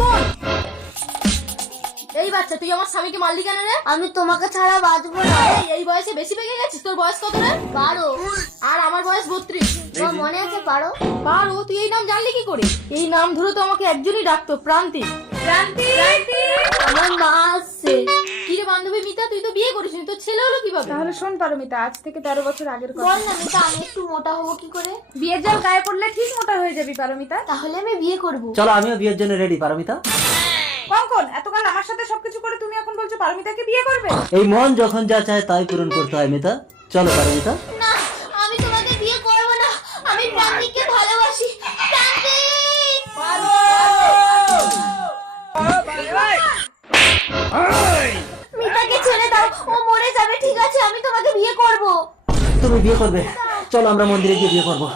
কোন? এই বাচ্চা, তুই আমার স্বামীকে মারলি কেন রে? আমি তোমাকে ছাড়া বাঁচবো না। এই বয়সে বেশি পেকে গেছিস। তোর বয়স কত রে? 12। আর আমার বয়স 32। তোমার মনে আছে 12? 12? তুই এই নাম জানলি কি করে? এই নাম ধরে তো আমাকে একজনই ডাকতো, প্রান্তি। প্রান্তি, আমার মা আসছে। কি রে বান্ধবী মিতা, তুই তো বিয়ে করিসনি, তোর ছেলে হলো কিভাবে? তাহলে শোন পারমিতা, আজ থেকে 13 বছর আগের কথা। বল না মিতা, আমি একটু মোটা হবো কি করে? বিয়ের জল গায়ে পড়লে ঠিক মোটা হয়ে যাবি পারমিতা। তাহলে আমি বিয়ে করব। চলো আমিও বিয়ের জন্য রেডি পারমিতা। কঙ্কন, এতকাল আমার সাথে সবকিছু করে তুমি এখন বলছো পারমিতাকে বিয়ে করবে? এই মন যখন যা চায় তাই পূরণ করতে হয় মিতা। চলো পারমিতা। না, আমি তোমাকে বিয়ে করব না। আমি প্রান্তিককে ভালোবাসি। প্রান্তিক! মিতাকে ছেড়ে দাও, ও মরে যাবে। ঠিক আছে, আমি তোমাকে বিয়ে করব। তুমি বিয়ে করবে? চলো আমরা মন্দিরে গিয়ে বিয়ে করবো।